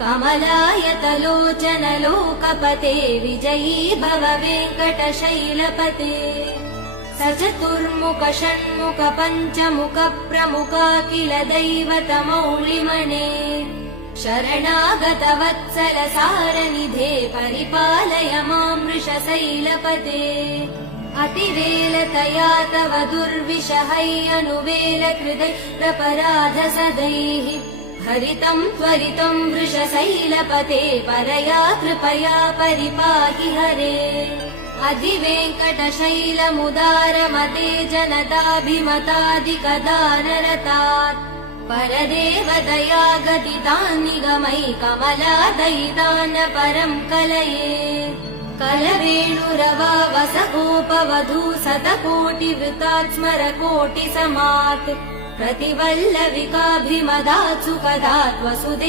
कमलायतलोचन लोकपते विजयी भव वेङ्कटशैलपते सचतुर्मुख षण्मुख पञ्चमुख प्रमुखाखिल दैवतमौलिमणे शरणागत वत्सल सारनिधे परिपालय मां वृषशैलपते अतिवेलतया तव दुर्विषहैयनुवेल कृतैरपराध सदैः हरितं त्वरितं वृषशैलपते परया कृपया परिपाहि हरे अधिवेङ्कटशैलमुदारमते जनताभिमतादिकदानरतात् परदेवदया गदितान् निगमै कमलादयितान् परं कलये कलवेणुरवा वसगोपवधू शतकोटिवृतात् स्मरकोटिसमात् प्रतिवल्लविकाभिमदात् सुखदात् वसुदे